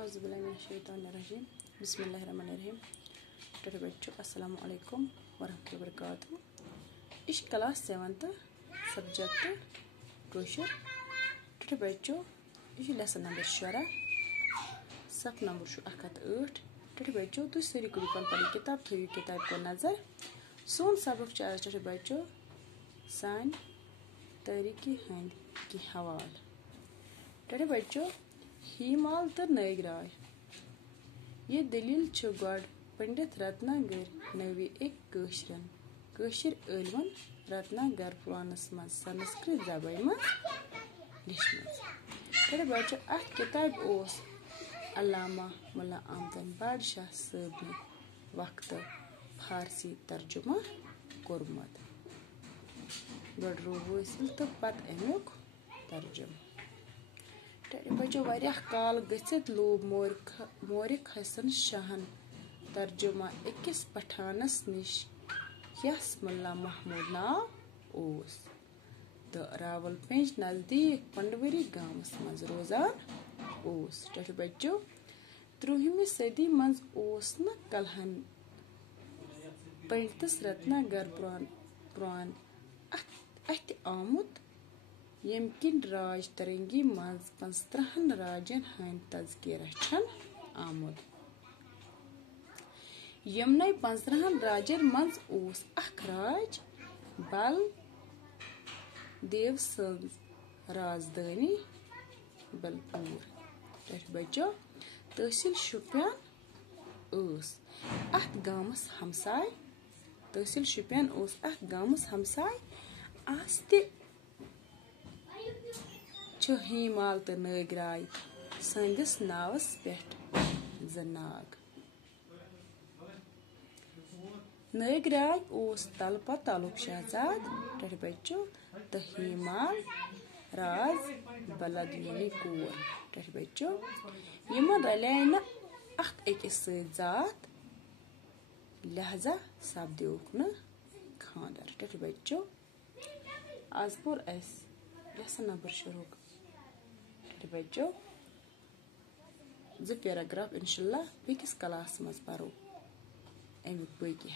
Auzubillahiminash-shaytanir-rajim. Bismillahir-rahmanir-rahim. Today bachcho, assalamu alaikum warahmatullahi wabarakatuh. Ish class 7th subject Kashir. Today bachcho, ish lesson number 7. Saf number 108. Today bachcho, tu sari kuri kal pari kitab thayu kitab ko nazar. Son sabak cha today bachcho san tariki hand ki hawal. Today bachcho ہیمال تو نگرائے یہ دلیل چھ good Pandit Ratnagar نوی ایک کشر علمن رتناگر پرانس من سنسکرت زبان من لیچمت ترے بچہ ات کتاب اوس علامہ ملا آمدن بادشاہ صاحب نے وقت فارسی ترجمہ کورمت گوڈ رو وصل تو پت امیک ترجمہ بچو واریاہ کال گژھت لوب مورک حسن شاہن ترجمہ اکس پٹھانس نش یس ملا محمود ناو اوس تو راول پنج نزدیک پنڈوری گامس مز روزان اوس ٹھیک بچو 13ویں صدی مز اوس نا کلہن پنڈتس رتناگر پران اتھ آمت یم کن راج ترنگی مز 15 راجن ہند تذکرہ چھن آمد یمنے 15 راجن مز اوس اخ راج بل دیو سنز رازدانی بلپور ٹھیک بچو تحصیل شوپیان اوس ات گامس ہمسائے تحصیل شوپیان اوس ات گامس ہمسائے آستے ہیمال تو نگرائی سندس ناوس پہ زناگ نگرائی اوس تلپہ تلک شہزاد ٹھیک بچو تو ہیمال راز بلد یعنی کور ٹھیک بچو یمن رلے نا اخ اکس ست ذات لہذا سپدیوک نا خاندر ٹھیک بچو آز پور اس لیسن نمبر شروع بچو زٕ پیراگراف انشاءاللہ بیکس کلاس مز پرو امیک باقی